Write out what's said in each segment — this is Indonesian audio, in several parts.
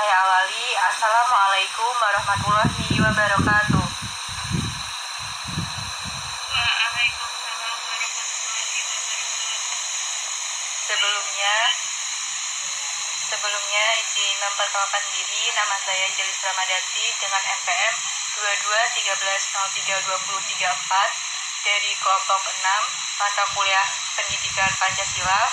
saya awali. Assalamualaikum warahmatullahi wabarakatuh. Waalaikumsalam warahmatullahi wabarakatuh. Sebelumnya izin memperkenalkan diri. Nama saya Jelis Ramadati dengan NPM 2213032034 dari kelompok 6 mata kuliah Pendidikan Pancasila.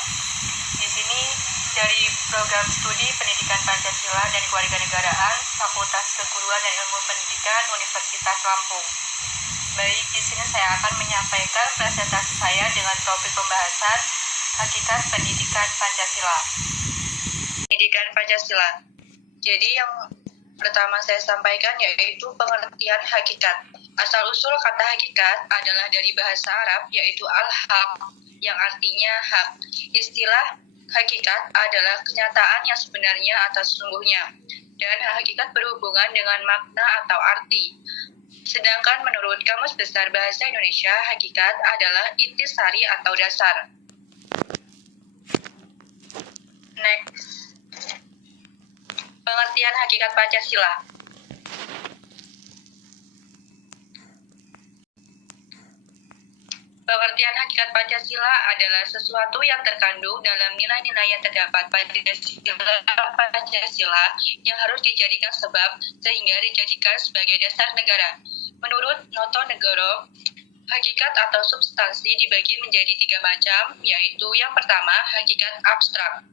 Di sini dari program studi Pendidikan Pancasila dan Kewarganegaraan Fakultas Keguruan dan Ilmu Pendidikan Universitas Lampung. Baik, di sini saya akan menyampaikan presentasi saya dengan topik pembahasan hakikat pendidikan Pancasila. Pendidikan Pancasila. Jadi yang pertama saya sampaikan yaitu pengertian hakikat. Asal-usul kata hakikat adalah dari bahasa Arab yaitu al-haq yang artinya hak. Istilah hakikat adalah kenyataan yang sebenarnya atau sesungguhnya, dan hakikat berhubungan dengan makna atau arti. Sedangkan menurut Kamus Besar Bahasa Indonesia, hakikat adalah intisari atau dasar. Next. Pengertian hakikat Pancasila. Pengertian hakikat Pancasila adalah sesuatu yang terkandung dalam nilai-nilai yang terdapat pada Pancasila yang harus dijadikan sebab sehingga dijadikan sebagai dasar negara. Menurut Noto Negoro, hakikat atau substansi dibagi menjadi 3 macam, yaitu yang pertama, hakikat abstrak,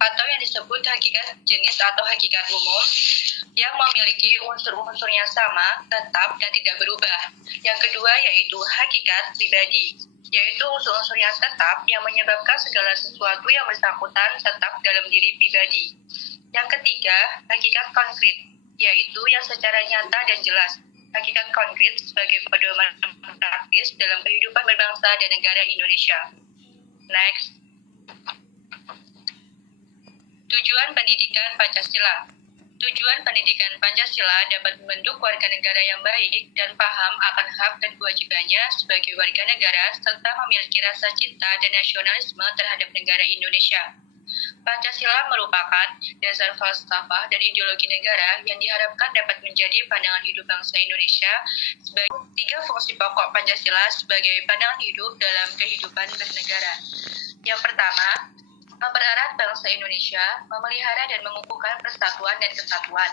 atau yang disebut hakikat jenis atau hakikat umum, yang memiliki unsur-unsur yang sama, tetap, dan tidak berubah. Yang kedua yaitu hakikat pribadi, yaitu unsur-unsur yang tetap yang menyebabkan segala sesuatu yang bersangkutan tetap dalam diri pribadi. Yang ketiga, hakikat konkret, yaitu yang secara nyata dan jelas. Hakikat konkret sebagai pedoman praktis dalam kehidupan berbangsa dan negara Indonesia. Next. Tujuan pendidikan Pancasila. Tujuan pendidikan Pancasila dapat membentuk warga negara yang baik dan paham akan hak dan kewajibannya sebagai warga negara serta memiliki rasa cinta dan nasionalisme terhadap negara Indonesia. Pancasila merupakan dasar falsafah dan ideologi negara yang diharapkan dapat menjadi pandangan hidup bangsa Indonesia sebagai 3 fungsi pokok Pancasila sebagai pandangan hidup dalam kehidupan bernegara. Yang pertama, mempererat bangsa Indonesia, memelihara dan mengukuhkan persatuan dan kesatuan.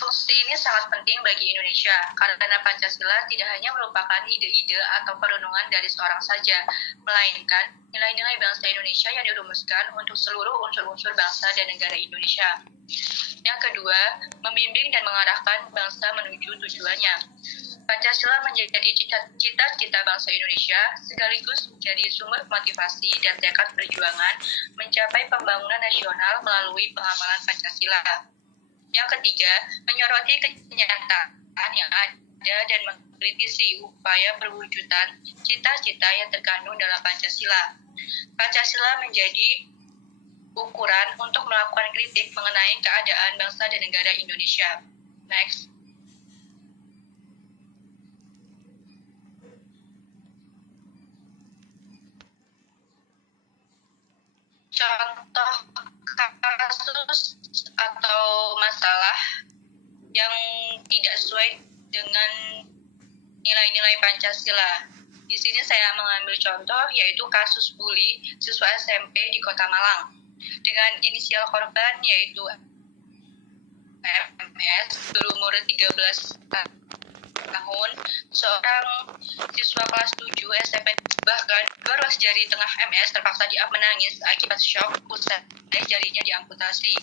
Fungsi ini sangat penting bagi Indonesia, karena Pancasila tidak hanya merupakan ide-ide atau perenungan dari seorang saja, melainkan nilai-nilai bangsa Indonesia yang dirumuskan untuk seluruh unsur-unsur bangsa dan negara Indonesia. Yang kedua, membimbing dan mengarahkan bangsa menuju tujuannya. Pancasila menjadi cita-cita bangsa Indonesia, sekaligus menjadi sumber motivasi dan tekad perjuangan mencapai pembangunan nasional melalui pengamalan Pancasila. Yang ketiga, menyoroti kenyataan yang ada dan mengkritisi upaya perwujudan cita-cita yang terkandung dalam Pancasila. Pancasila menjadi ukuran untuk melakukan kritik mengenai keadaan bangsa dan negara Indonesia. Next. Contoh kasus atau masalah yang tidak sesuai dengan nilai-nilai Pancasila. Di sini saya mengambil contoh yaitu kasus bully siswa SMP di Kota Malang dengan inisial korban yaitu MS berumur 13 tahun, seorang siswa kelas 7 SMP. Bahkan dua ruas jari tengah MS terpaksa menangis akibat syok usai jarinya diamputasi.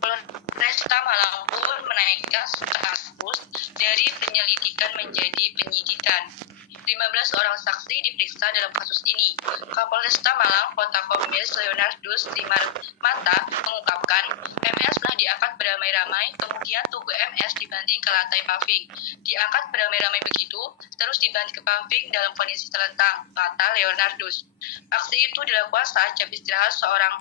Polresta Malang pun menaikkan status dari penyelidikan menjadi penyidikan. 15 orang saksi diperiksa dalam kasus ini. Kapolresta Malang Kota Kombes Leonardus Mata mengungkapkan, MS telah diangkat beramai-ramai, kemudian tubuh MS dibanting ke lantai paving. Diangkat beramai-ramai begitu, terus dibanting ke paving dalam kondisi terlentang, kata Leonardus. Aksi itu dilakukan saat jam istirahat seorang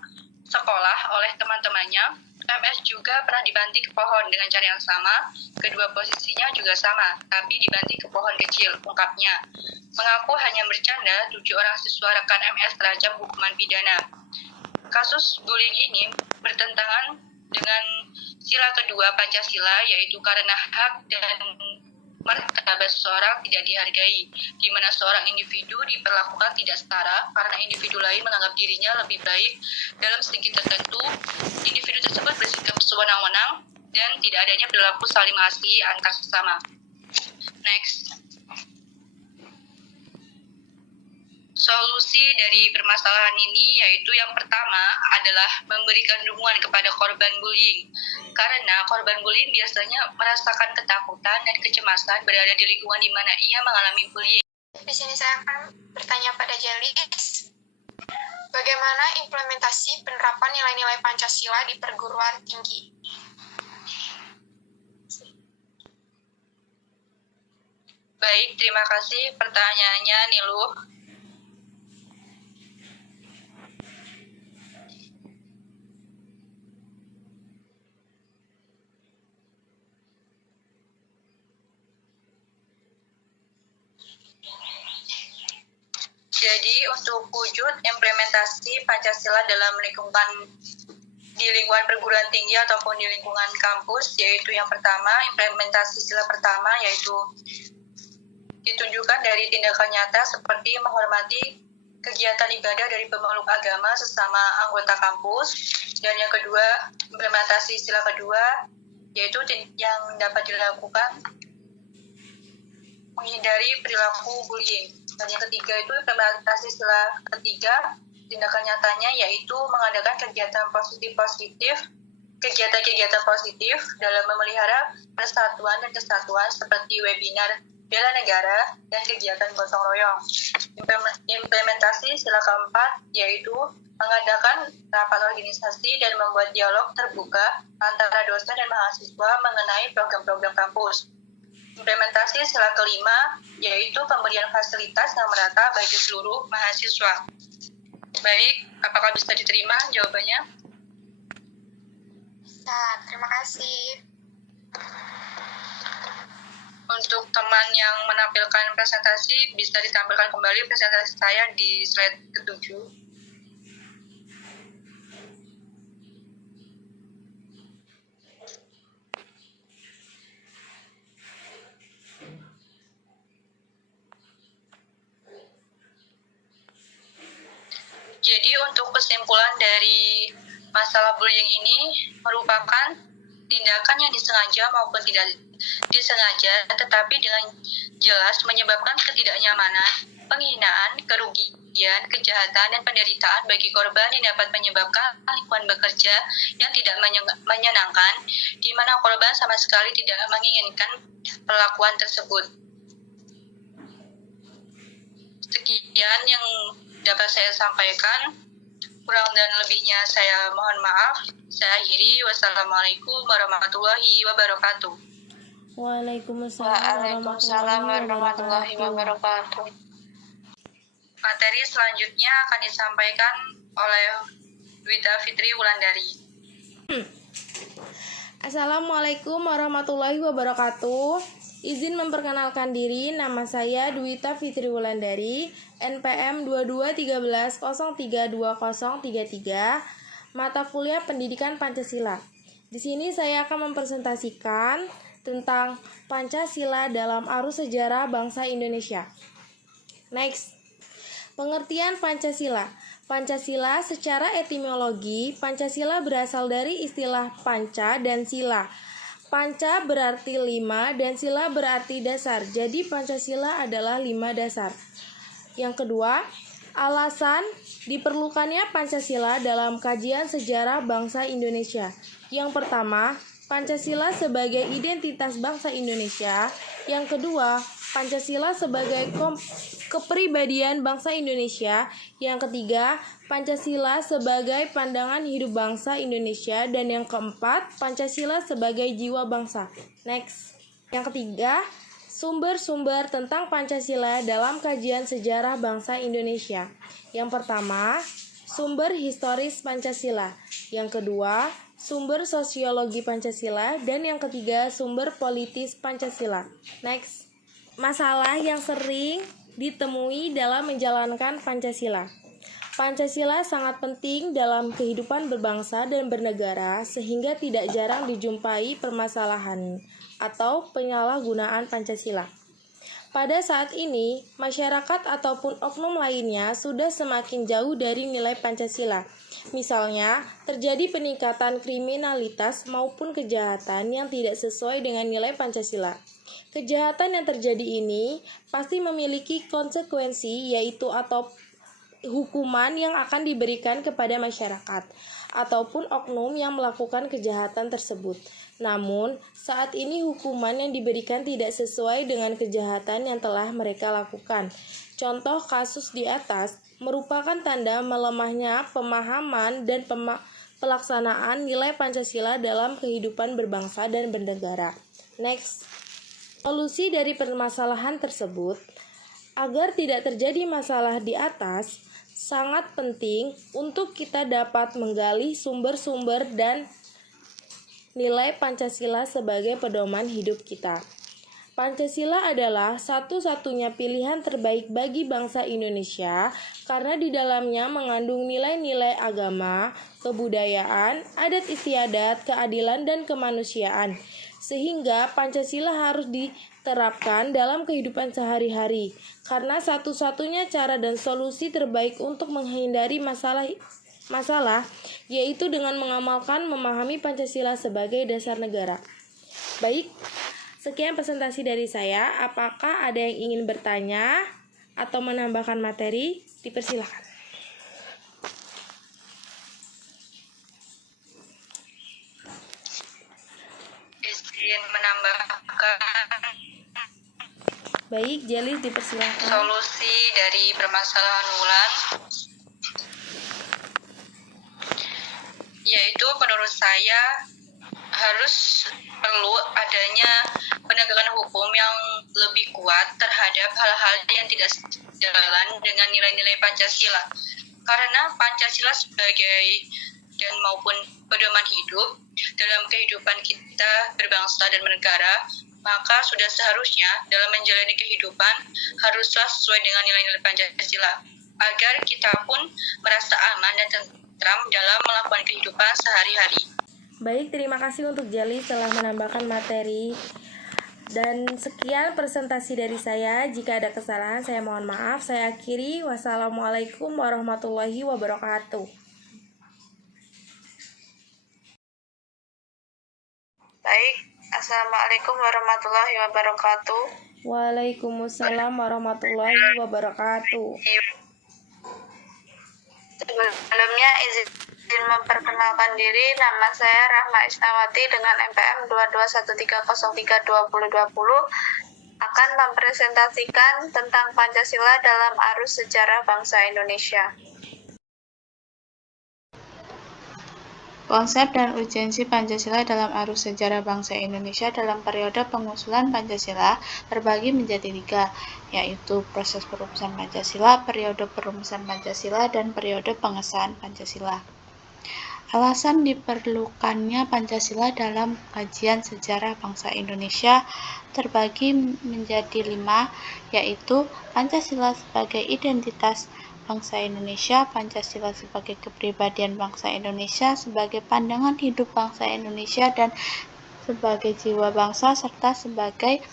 sekolah oleh teman-temannya. MS juga pernah dibanting ke pohon dengan cara yang sama, kedua posisinya juga sama, tapi dibanting ke pohon kecil, ungkapnya. Mengaku hanya bercanda, 7 orang siswa rekan MS terancam hukuman pidana. Kasus bullying ini bertentangan dengan Sila kedua Pancasila yaitu karena hak dan martabat seseorang tidak dihargai, di mana seorang individu diperlakukan tidak setara karena individu lain menganggap dirinya lebih baik dalam segi tertentu. Individu tersebut bersikap sewenang-wenang dan tidak adanya perilaku saling mengasihi antar sesama. Next. Solusi dari permasalahan ini yaitu yang pertama adalah memberikan dukungan kepada korban bullying. Karena korban bullying biasanya merasakan ketakutan dan kecemasan berada di lingkungan di mana ia mengalami bullying. Di sini saya akan bertanya pada Jelis, bagaimana implementasi penerapan nilai-nilai Pancasila di perguruan tinggi? Baik, terima kasih pertanyaannya Nilu. Jadi untuk wujud implementasi Pancasila dalam di lingkungan perguruan tinggi ataupun di lingkungan kampus, yaitu yang pertama, implementasi sila pertama yaitu ditunjukkan dari tindakan nyata seperti menghormati kegiatan ibadah dari pemeluk agama sesama anggota kampus. Dan yang kedua, implementasi sila kedua yaitu yang dapat dilakukan menghindari perilaku bullying. Dan yang ketiga itu implementasi sila ketiga, tindakan nyatanya yaitu mengadakan kegiatan positif dalam memelihara persatuan dan kesatuan seperti webinar bela negara dan kegiatan gotong royong. Implementasi sila keempat yaitu mengadakan rapat organisasi dan membuat dialog terbuka antara dosen dan mahasiswa mengenai program-program kampus. Implementasi sila kelima yaitu pemberian fasilitas yang merata bagi seluruh mahasiswa. Baik, apakah bisa diterima jawabannya? Nah, terima kasih. Untuk teman yang menampilkan presentasi, bisa ditampilkan kembali presentasi saya di slide ke-7. Jadi untuk kesimpulan dari masalah bullying ini merupakan tindakan yang disengaja maupun tidak disengaja, tetapi dengan jelas menyebabkan ketidaknyamanan, penghinaan, kerugian, kejahatan, dan penderitaan bagi korban yang dapat menyebabkan lingkungan bekerja yang tidak menyenangkan, di mana korban sama sekali tidak menginginkan perlakuan tersebut. Sekian yang dapat saya sampaikan, kurang dan lebihnya saya mohon maaf. Saya akhiri. Wassalamualaikum warahmatullahi wabarakatuh. Waalaikumsalam warahmatullahi wabarakatuh. Materi selanjutnya akan disampaikan oleh Dwita Fitri Wulandari. Assalamualaikum warahmatullahi wabarakatuh. Izin memperkenalkan diri, nama saya Dwita Fitri Wulandari, NPM 2213032033, mata kuliah Pendidikan Pancasila. Di sini saya akan mempresentasikan tentang Pancasila dalam arus sejarah bangsa Indonesia. Next. Pengertian Pancasila. Pancasila secara etimologi, Pancasila berasal dari istilah panca dan sila. Panca berarti 5 dan sila berarti dasar. Jadi Pancasila adalah 5 dasar. Yang kedua, alasan diperlukannya Pancasila dalam kajian sejarah bangsa Indonesia. Yang pertama, Pancasila sebagai identitas bangsa Indonesia. Yang kedua, Pancasila sebagai kepribadian bangsa Indonesia. Yang ketiga, Pancasila sebagai pandangan hidup bangsa Indonesia. Dan yang keempat, Pancasila sebagai jiwa bangsa. Next. Yang ketiga, sumber-sumber tentang Pancasila dalam kajian sejarah bangsa Indonesia. Yang pertama, sumber historis Pancasila. Yang kedua, sumber sosiologi Pancasila. Dan yang ketiga, sumber politis Pancasila. Next. Masalah yang sering ditemui dalam menjalankan Pancasila. Pancasila sangat penting dalam kehidupan berbangsa dan bernegara sehingga tidak jarang dijumpai permasalahan atau penyalahgunaan Pancasila. Pada saat ini, masyarakat ataupun oknum lainnya sudah semakin jauh dari nilai Pancasila. Misalnya, terjadi peningkatan kriminalitas maupun kejahatan yang tidak sesuai dengan nilai Pancasila. Kejahatan yang terjadi ini pasti memiliki konsekuensi, yaitu atau hukuman yang akan diberikan kepada masyarakat ataupun oknum yang melakukan kejahatan tersebut. Namun, saat ini hukuman yang diberikan tidak sesuai dengan kejahatan yang telah mereka lakukan. Contoh kasus di atas merupakan tanda melemahnya pemahaman dan pelaksanaan nilai Pancasila dalam kehidupan berbangsa dan bernegara. Next, solusi dari permasalahan tersebut agar tidak terjadi masalah di atas sangat penting untuk kita dapat menggali sumber-sumber dan nilai Pancasila sebagai pedoman hidup kita. Pancasila adalah satu-satunya pilihan terbaik bagi bangsa Indonesia karena di dalamnya mengandung nilai-nilai agama, kebudayaan, adat istiadat, keadilan, dan kemanusiaan. Sehingga Pancasila harus diterapkan dalam kehidupan sehari-hari karena satu-satunya cara dan solusi terbaik untuk menghindari masalah yaitu dengan mengamalkan memahami Pancasila sebagai dasar negara. Baik, sekian presentasi dari saya. Apakah ada yang ingin bertanya atau menambahkan materi? Dipersilakan. Izin menambahkan Baik, Jelis dipersilakan. solusi dari permasalahan Wulan, yaitu menurut saya perlu adanya penegakan hukum yang lebih kuat terhadap hal-hal yang tidak sejalan dengan nilai-nilai Pancasila. Karena Pancasila sebagai dan maupun pedoman hidup dalam kehidupan kita berbangsa dan bernegara, maka sudah seharusnya dalam menjalani kehidupan haruslah sesuai dengan nilai-nilai Pancasila, agar kita pun merasa aman dan tentram dalam melakukan kehidupan sehari-hari. Baik, terima kasih untuk Jali telah menambahkan materi. Dan sekian presentasi dari saya. Jika ada kesalahan, saya mohon maaf. Saya akhiri. Wassalamualaikum warahmatullahi wabarakatuh. Baik, Assalamualaikum warahmatullahi wabarakatuh. Waalaikumsalam warahmatullahi wabarakatuh. Sebelumnya izin memperkenalkan diri, nama saya Rahma Isnawati dengan NPM 2213032020 akan mempresentasikan tentang Pancasila dalam arus sejarah bangsa Indonesia. Konsep dan urgensi Pancasila dalam arus sejarah bangsa Indonesia dalam periode pengusulan Pancasila terbagi menjadi 3, yaitu proses perumusan Pancasila, periode perumusan Pancasila, dan periode pengesahan Pancasila. Alasan diperlukannya Pancasila dalam kajian sejarah bangsa Indonesia terbagi menjadi 5, yaitu Pancasila sebagai identitas bangsa Indonesia, Pancasila sebagai kepribadian bangsa Indonesia, sebagai pandangan hidup bangsa Indonesia, dan sebagai jiwa bangsa, serta sebagai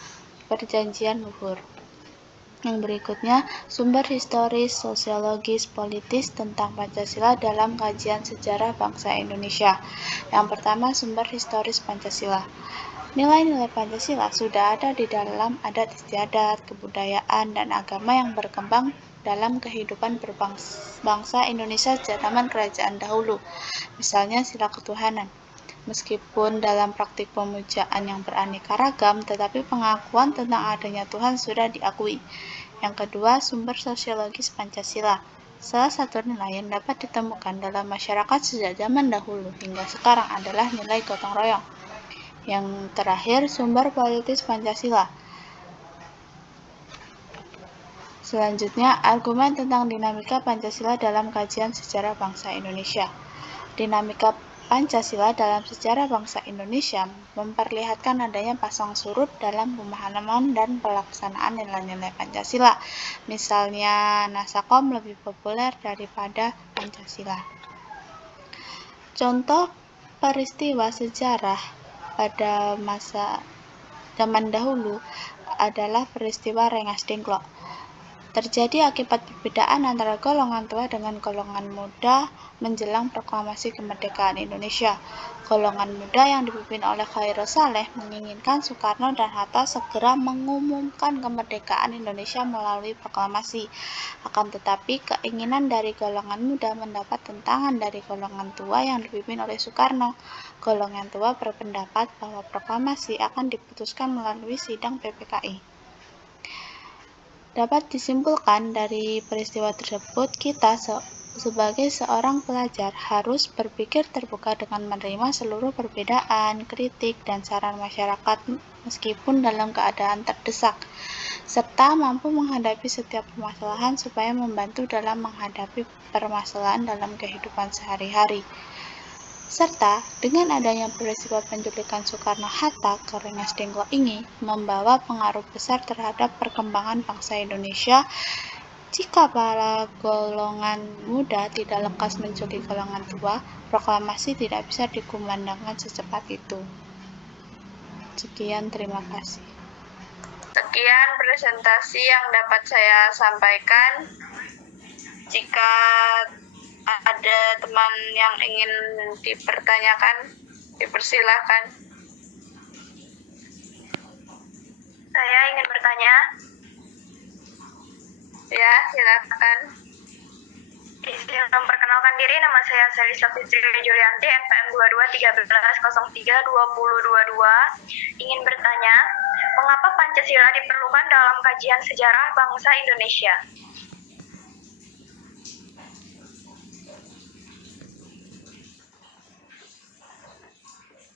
perjanjian luhur. Yang berikutnya, sumber historis, sosiologis, politis tentang Pancasila dalam kajian sejarah bangsa Indonesia. Yang pertama, sumber historis Pancasila. Nilai-nilai Pancasila sudah ada di dalam adat istiadat, kebudayaan, dan agama yang berkembang dalam kehidupan berbangsa Indonesia sejak zaman kerajaan dahulu, misalnya sila ketuhanan. Meskipun dalam praktik pemujaan yang beraneka ragam, tetapi pengakuan tentang adanya Tuhan sudah diakui. Yang kedua, sumber sosiologis Pancasila. Salah satu nilai yang dapat ditemukan dalam masyarakat sejak zaman dahulu hingga sekarang adalah nilai gotong royong. Yang terakhir, sumber politis Pancasila. Selanjutnya, argumen tentang dinamika Pancasila dalam kajian sejarah bangsa Indonesia. Dinamika Pancasila dalam sejarah bangsa Indonesia memperlihatkan adanya pasang surut dalam pemahaman dan pelaksanaan nilai-nilai Pancasila. Misalnya, Nasakom lebih populer daripada Pancasila. Contoh peristiwa sejarah pada masa zaman dahulu adalah peristiwa Rengas Dengklok. Terjadi akibat perbedaan antara golongan tua dengan golongan muda menjelang proklamasi kemerdekaan Indonesia. Golongan muda yang dipimpin oleh Khairul Saleh menginginkan Soekarno dan Hatta segera mengumumkan kemerdekaan Indonesia melalui proklamasi. Akan tetapi, keinginan dari golongan muda mendapat tentangan dari golongan tua yang dipimpin oleh Soekarno. Golongan tua berpendapat bahwa proklamasi akan diputuskan melalui sidang PPKI. Dapat disimpulkan dari peristiwa tersebut, kita sebagai seorang pelajar harus berpikir terbuka dengan menerima seluruh perbedaan, kritik, dan saran masyarakat meskipun dalam keadaan terdesak, serta mampu menghadapi setiap permasalahan supaya membantu dalam menghadapi permasalahan dalam kehidupan sehari-hari. Serta dengan adanya peristiwa penculikan Soekarno-Hatta ke Rengas Dengklok ini membawa pengaruh besar terhadap perkembangan bangsa Indonesia. Jika para golongan muda tidak lekas menculik golongan tua, proklamasi tidak bisa dikumandangkan secepat itu. Sekian, terima kasih. Sekian presentasi yang dapat saya sampaikan. Jika ada teman yang ingin dipertanyakan, dipersilahkan. Saya ingin bertanya. Ya, silakan. Izin memperkenalkan diri, nama saya Selisa Fitri Julianti, NPM 2213032022. Ingin bertanya, mengapa Pancasila diperlukan dalam kajian sejarah bangsa Indonesia?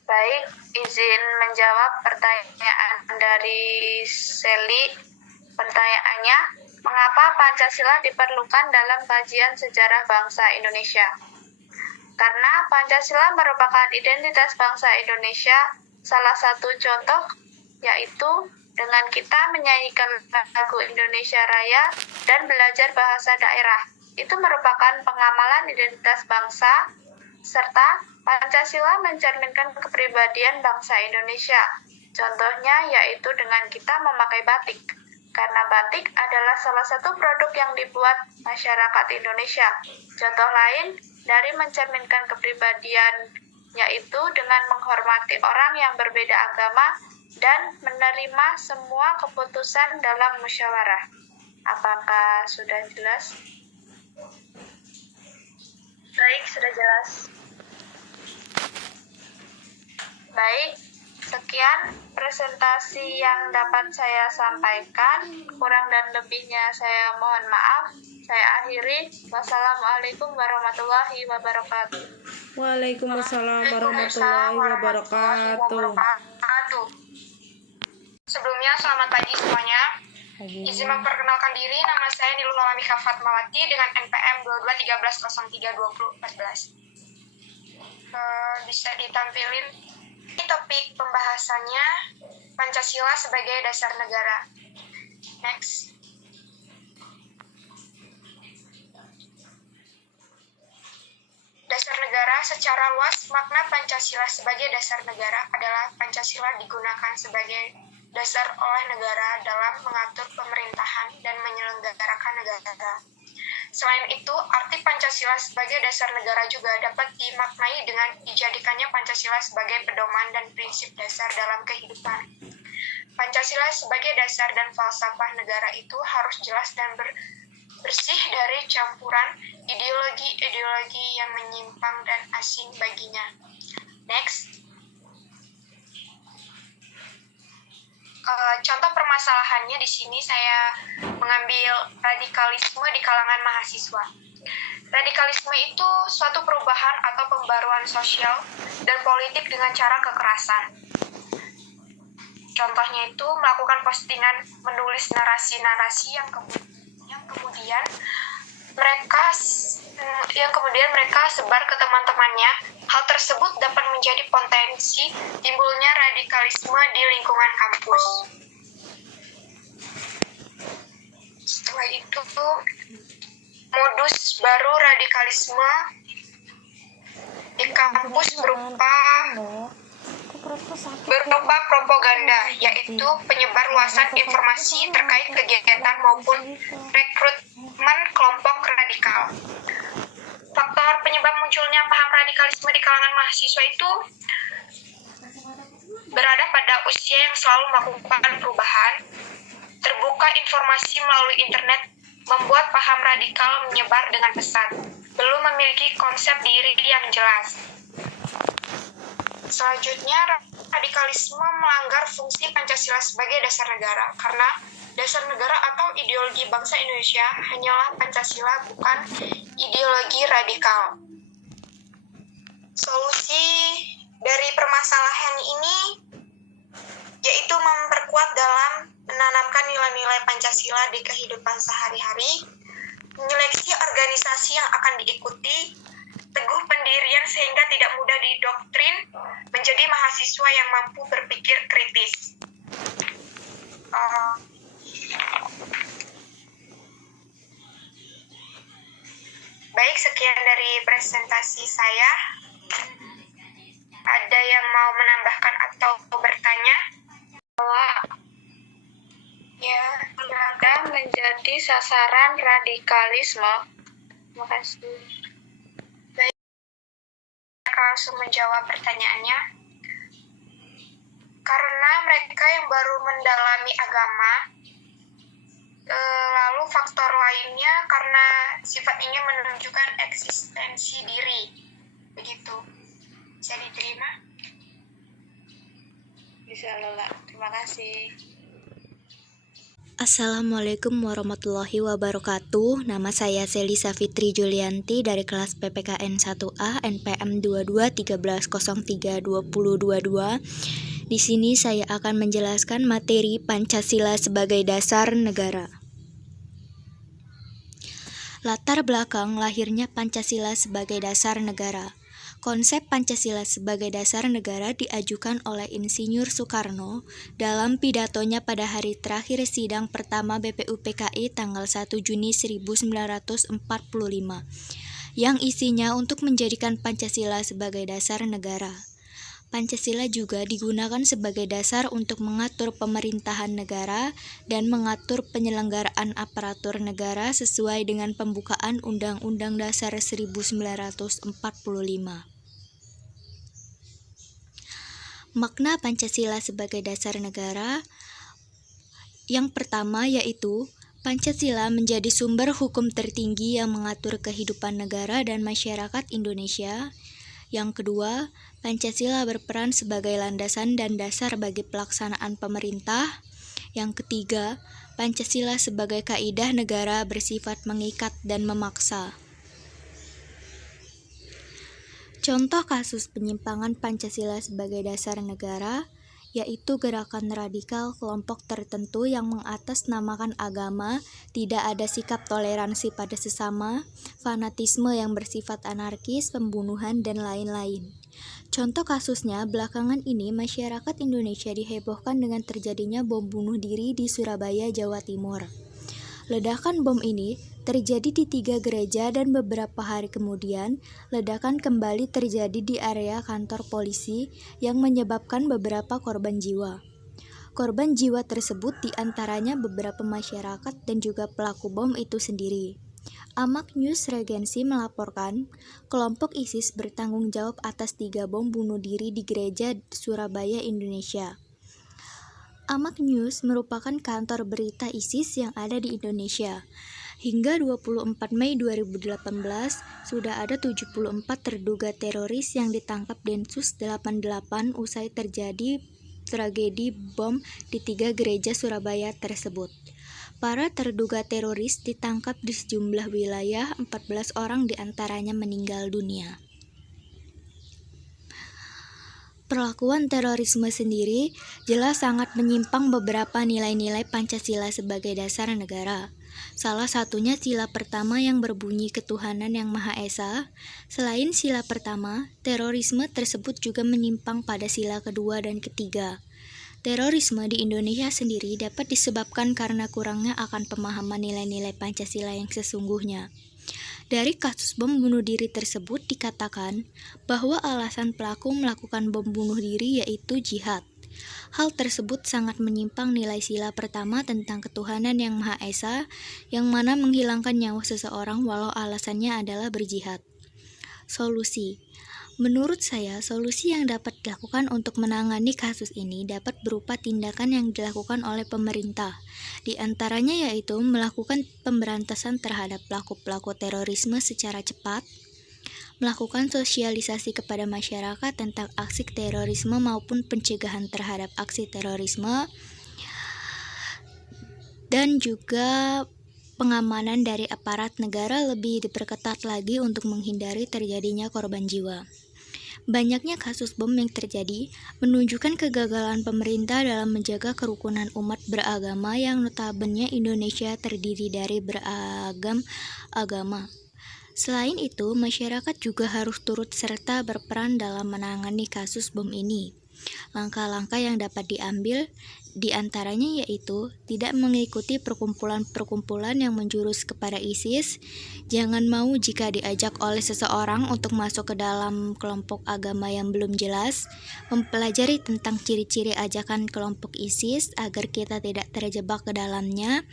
Baik, izin menjawab pertanyaan dari Seli. Pertanyaannya, mengapa Pancasila diperlukan dalam kajian sejarah bangsa Indonesia? Karena Pancasila merupakan identitas bangsa Indonesia. Salah satu contoh yaitu dengan kita menyanyikan lagu Indonesia Raya dan belajar bahasa daerah. Itu merupakan pengamalan identitas bangsa, serta Pancasila mencerminkan kepribadian bangsa Indonesia. Contohnya yaitu dengan kita memakai batik. Karena batik adalah salah satu produk yang dibuat masyarakat Indonesia. Contoh lain dari mencerminkan kepribadian yaitu dengan menghormati orang yang berbeda agama dan menerima semua keputusan dalam musyawarah. Apakah sudah jelas? Baik, sudah jelas. Baik, sekian presentasi yang dapat saya sampaikan. Kurang dan lebihnya saya mohon maaf. Saya akhiri. Wassalamualaikum warahmatullahi wabarakatuh. Waalaikumsalam warahmatullahi wabarakatuh. Sebelumnya, selamat pagi semuanya. Izin memperkenalkan diri, nama saya Nilul Alamika Fatmawati dengan NPM 2213032014. Bisa ditampilin topik pembahasannya Pancasila sebagai dasar negara. Next. Dasar negara secara luas, makna Pancasila sebagai dasar negara adalah Pancasila digunakan sebagai dasar oleh negara dalam mengatur pemerintahan dan menyelenggarakan negara. Selain itu, arti Pancasila sebagai dasar negara juga dapat dimaknai dengan dijadikannya Pancasila sebagai pedoman dan prinsip dasar dalam kehidupan. Pancasila sebagai dasar dan falsafah negara itu harus jelas dan bersih dari campuran ideologi-ideologi yang menyimpang dan asing baginya. Next. Contoh permasalahannya di sini saya mengambil radikalisme di kalangan mahasiswa. Radikalisme itu suatu perubahan atau pembaruan sosial dan politik dengan cara kekerasan. Contohnya itu melakukan postingan, menulis narasi-narasi yang kemudian mereka yang kemudian mereka sebar ke teman-temannya. Hal tersebut dapat menjadi potensi timbulnya radikalisme di lingkungan kampus. Setelah itu, modus baru radikalisme di kampus berupa propaganda, yaitu penyebarluasan informasi terkait kegiatan maupun rekrutmen kelompok radikal. Faktor penyebab munculnya paham radikalisme di kalangan mahasiswa itu berada pada usia yang selalu melakukan perubahan. Terbuka informasi melalui internet membuat paham radikal menyebar dengan pesat, belum memiliki konsep diri yang jelas. Selanjutnya, radikalisme melanggar fungsi Pancasila sebagai dasar negara, karena dasar negara atau ideologi bangsa Indonesia hanyalah Pancasila, bukan ideologi radikal. Solusi dari permasalahan ini yaitu memperkuat dalam menanamkan nilai-nilai Pancasila di kehidupan sehari-hari, menyeleksi organisasi yang akan diikuti, teguh pendirian sehingga tidak mudah didoktrin, menjadi mahasiswa yang mampu berpikir kritis. Baik, sekian dari presentasi saya. Ada yang mau menambahkan atau bertanya? Ya, Anda menjadi sasaran radikalisme. Terima kasih. Langsung menjawab pertanyaannya. Karena mereka yang baru mendalami agama, lalu faktor lainnya karena sifat ini menunjukkan eksistensi diri. Begitu. Bisa diterima? Bisa, Lola. Terima kasih. Assalamualaikum warahmatullahi wabarakatuh. Nama saya Seli Safitri Julianti dari kelas PPKN 1A NPM 2213032022. Di sini saya akan menjelaskan materi Pancasila sebagai dasar negara. Latar belakang lahirnya Pancasila sebagai dasar negara. Konsep Pancasila sebagai dasar negara diajukan oleh Insinyur Soekarno dalam pidatonya pada hari terakhir sidang pertama BPUPKI tanggal 1 Juni 1945, yang isinya untuk menjadikan Pancasila sebagai dasar negara. Pancasila juga digunakan sebagai dasar untuk mengatur pemerintahan negara dan mengatur penyelenggaraan aparatur negara sesuai dengan pembukaan Undang-Undang Dasar 1945. Makna Pancasila sebagai dasar negara yang pertama yaitu Pancasila menjadi sumber hukum tertinggi yang mengatur kehidupan negara dan masyarakat Indonesia. Yang kedua, Pancasila berperan sebagai landasan dan dasar bagi pelaksanaan pemerintah. Yang ketiga, Pancasila sebagai kaidah negara bersifat mengikat dan memaksa. Contoh kasus penyimpangan Pancasila sebagai dasar negara yaitu gerakan radikal kelompok tertentu yang mengatasnamakan agama, tidak ada sikap toleransi pada sesama, fanatisme yang bersifat anarkis, pembunuhan, dan lain-lain. Contoh kasusnya, belakangan ini masyarakat Indonesia dihebohkan dengan terjadinya bom bunuh diri di Surabaya, Jawa Timur. Ledakan bom ini terjadi di 3 gereja dan beberapa hari kemudian, ledakan kembali terjadi di area kantor polisi yang menyebabkan beberapa korban jiwa. Korban jiwa tersebut diantaranya beberapa masyarakat dan juga pelaku bom itu sendiri. Amak News Regency melaporkan, kelompok ISIS bertanggung jawab atas 3 bom bunuh diri di gereja Surabaya, Indonesia. Amak News merupakan kantor berita ISIS yang ada di Indonesia. Hingga 24 Mei 2018, sudah ada 74 terduga teroris yang ditangkap Densus 88 usai terjadi tragedi bom di 3 gereja Surabaya tersebut. Para terduga teroris ditangkap di sejumlah wilayah, 14 orang diantaranya meninggal dunia. Perlakuan terorisme sendiri jelas sangat menyimpang beberapa nilai-nilai Pancasila sebagai dasar negara. Salah satunya sila pertama yang berbunyi ketuhanan yang Maha Esa. Selain sila pertama, terorisme tersebut juga menyimpang pada sila kedua dan ketiga. Terorisme di Indonesia sendiri dapat disebabkan karena kurangnya akan pemahaman nilai-nilai Pancasila yang sesungguhnya. Dari kasus bom bunuh diri tersebut dikatakan bahwa alasan pelaku melakukan bom bunuh diri yaitu jihad. Hal tersebut sangat menyimpang nilai sila pertama tentang ketuhanan yang Maha Esa, yang mana menghilangkan nyawa seseorang walau alasannya adalah berjihad. Solusi. Menurut saya, solusi yang dapat dilakukan untuk menangani kasus ini dapat berupa tindakan yang dilakukan oleh pemerintah. Di antaranya yaitu melakukan pemberantasan terhadap pelaku-pelaku terorisme secara cepat, melakukan sosialisasi kepada masyarakat tentang aksi terorisme maupun pencegahan terhadap aksi terorisme, dan juga pengamanan dari aparat negara lebih diperketat lagi untuk menghindari terjadinya korban jiwa. Banyaknya kasus bom yang terjadi menunjukkan kegagalan pemerintah dalam menjaga kerukunan umat beragama yang notabene Indonesia terdiri dari beragam agama. Selain itu, masyarakat juga harus turut serta berperan dalam menangani kasus bom ini. Langkah-langkah yang dapat diambil diantaranya yaitu tidak mengikuti perkumpulan-perkumpulan yang menjurus kepada ISIS, jangan mau jika diajak oleh seseorang untuk masuk ke dalam kelompok agama yang belum jelas, mempelajari tentang ciri-ciri ajakan kelompok ISIS agar kita tidak terjebak ke dalamnya,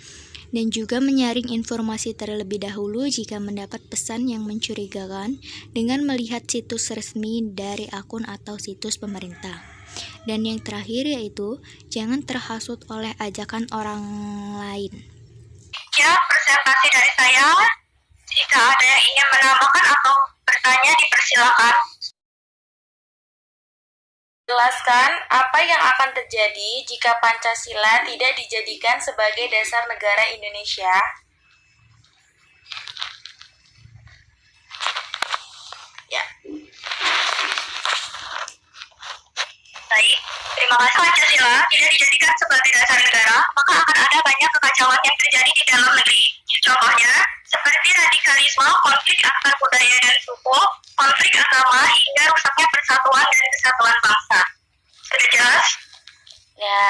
dan juga menyaring informasi terlebih dahulu jika mendapat pesan yang mencurigakan dengan melihat situs resmi dari akun atau situs pemerintah. Dan yang terakhir yaitu jangan terhasut oleh ajakan orang lain. Ya, presentasi dari saya. Jika ada yang ingin menambahkan atau bertanya, dipersilakan. Jelaskan apa yang akan terjadi jika Pancasila tidak dijadikan sebagai dasar negara Indonesia. Ya. Baik, terima kasih. Pancasila tidak dijadikan sebagai dasar negara, maka akan ada banyak kekacauan yang terjadi di dalam negeri. Contohnya, seperti radikalisme, konflik antar budaya dan suku, konflik agama, hingga rusaknya persatuan dan kesatuan bangsa. Sudah jelas? Ya.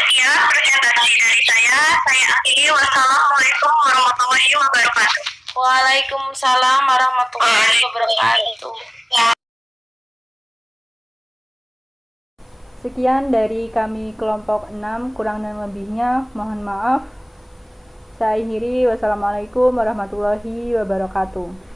Sekian presentasi dari saya. Saya akhiri. Wassalamualaikum warahmatullahi wabarakatuh. Waalaikumsalam warahmatullahi wabarakatuh. Sekian dari kami kelompok 6, kurang dan lebihnya mohon maaf. Saya akhiri. Wassalamualaikum warahmatullahi wabarakatuh.